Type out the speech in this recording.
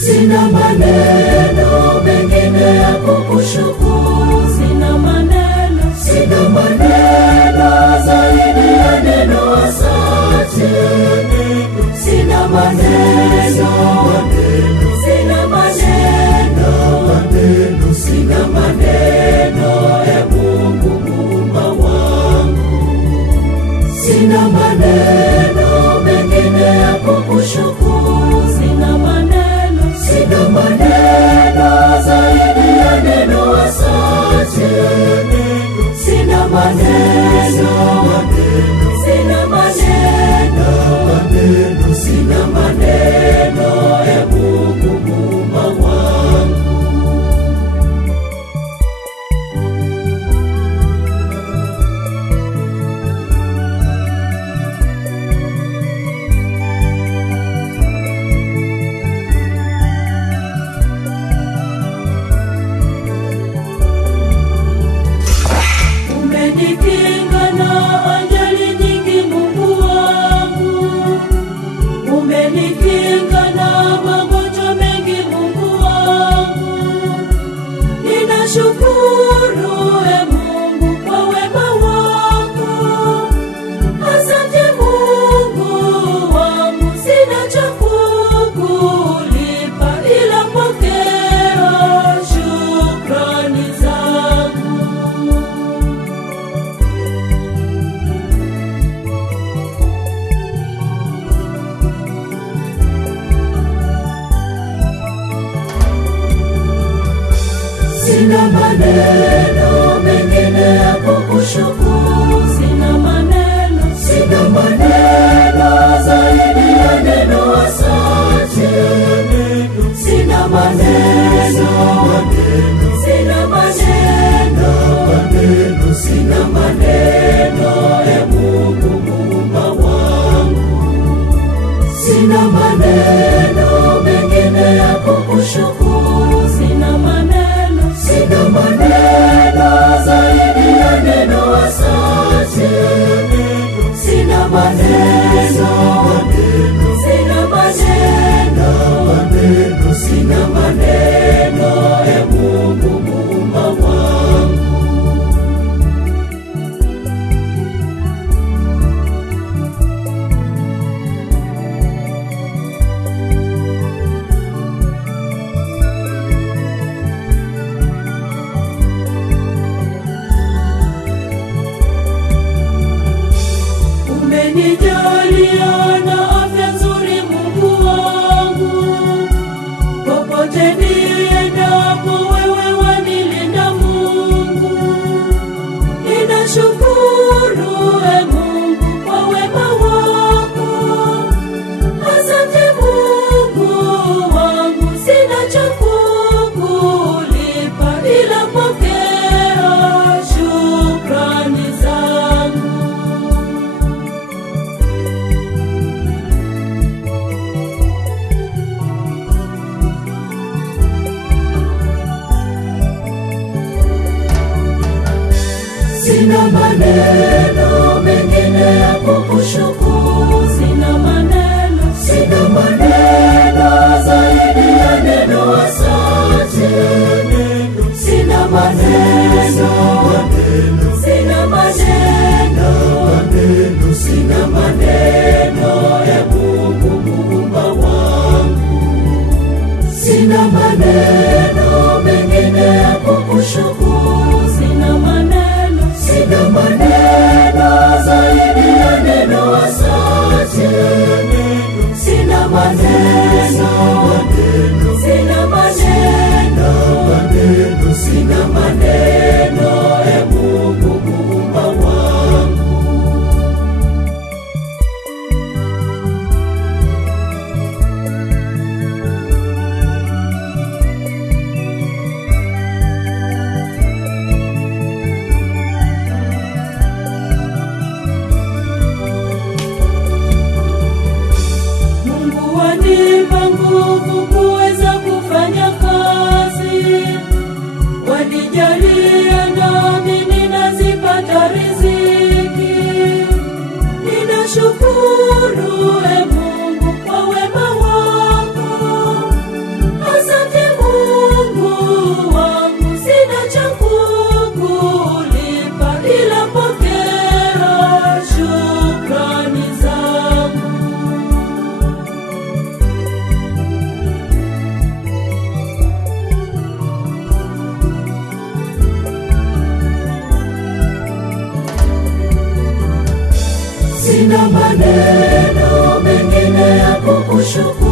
Sina maneno mengine ya kukushukuru, sina maneno zaidi ya neno asante. Sina maneno ya Mungu Muumba wangu. Sina maneno mengine ya kukushukuru, sina maneno zaidi ya neno asante. Sina maneno ya Mungu Muumba wangu. Umenikinga na ajali nyingi Mungu wangu, umenikinga na magonjwa mengi Mungu wangu. Ninashukuru Mungu kwa wema wako. Asante Mungu wangu, sina cha kukulipa ila pokea shukrani zangu. Sina maneno mengine ya kukushukuru, sina maneno zaidi ya neno asante. Sina maneno ya Mungu Muumba wangu. Sina maneno mengine ya kukushukuru, sina maneno zaidi ya neno asante. Sina maneno ya Mungu Muumba wangu. Umenijalia na afya nzuri Mungu wangu, popote niendapo wewe wanilinda Mungu. Ninashukuru Mungu kwa wema wako. Asante Mungu wangu, sina cha kukulipa ila pokea shukrani zangu. Sina maneno mengine ya kukushukuru, sina maneno zaidi ya neno asante. Sina maneno ya Mungu Muumba wangu. Sina maneno mengine ya kukushukuru, sina maneno zaidi ya neno asante. Sina maneno sina maneno mengine ya kukushukuru.